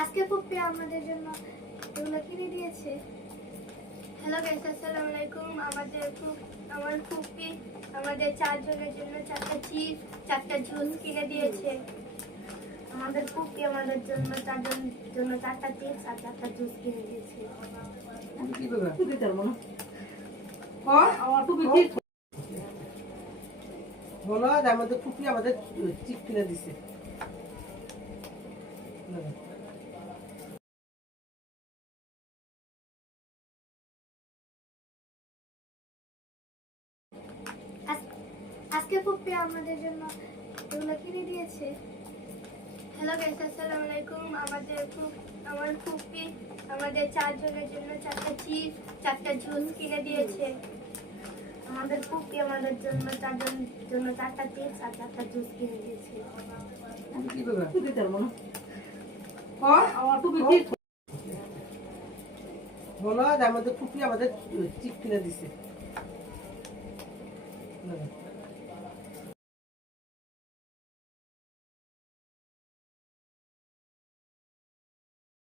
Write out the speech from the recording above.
আজকে ফুপি আমাদের জন্য এগুলো কিনে দিয়েছে। হ্যালো গাইস, আসসালামু আলাইকুম। আমার ফুপি আমাদের চারজনের জন্য 4টা চিপস, 4টা জুস কিনে দিয়েছে। আমাদের ফুপি আমাদের জন্য চারজনের জন্য 4টা চিপস আর 4টা জুস কিনে দিয়েছে। আমি কি করব? তুই দিতে পারবো না। আমার তো বিক্রি বলো, আমাদের ফুপি আমাদের চিপ কিনে দিছে। আজকে ফুপি আমাদের জন্য এগুলো কিনে দিয়েছে। হ্যালো গাইস, আসসালামু আলাইকুম। আমার ফুপি আমাদের চারজনের জন্য 4টা চিপস, 4টা জুস কিনে দিয়েছে। আমাদের ফুপি আমাদের জন্য চারজনের জন্য 4টা চিপস আর 4টা জুস কিনে দিয়েছে। আমি কি করব? তুই দিতে পারবো না। আমার তো বিক্রি বলো, আমাদের ফুপি আমাদের চিপ কিনে দিছে।